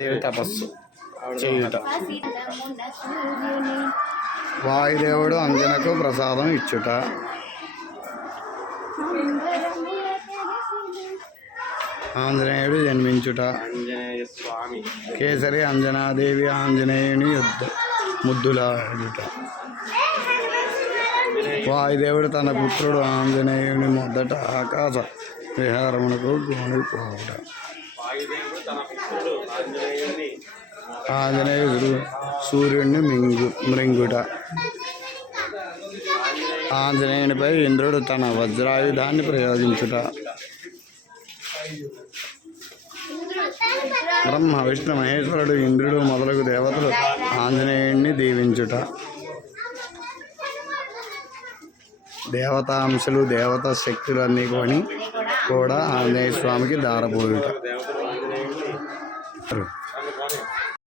దేవి తపస్సు చేయుట. వాయుదేవుడు అంజనకు ప్రసాదం ఇచ్చుట. ఆంజనేయుడు జన్మించుట. కేసరి అంజనాదేవి ఆంజనేయుని యుద్ధ ముద్దులాడుట. వాయుదేవుడు తన పుత్రుడు ఆంజనేయుని మొదట ఆకాశ విహారమునకు గోనిపోవుట ఆంజనేయుడు సూర్యుడిని మింగు మృంగుట. ఆంజనేయునిపై ఇంద్రుడు తన వజ్రాయుధాన్ని ప్రయోగించుట. బ్రహ్మ విష్ణు మహేశ్వరుడు ఇంద్రుడు మొదలగు దేవతలు ఆంజనేయుణ్ణి దీవించుట. దేవతాంశలు దేవతా శక్తులన్నీ కొని కూడా ఆంజనేయ స్వామికి దారపోయుట దేవతలు ఆంజనేయుని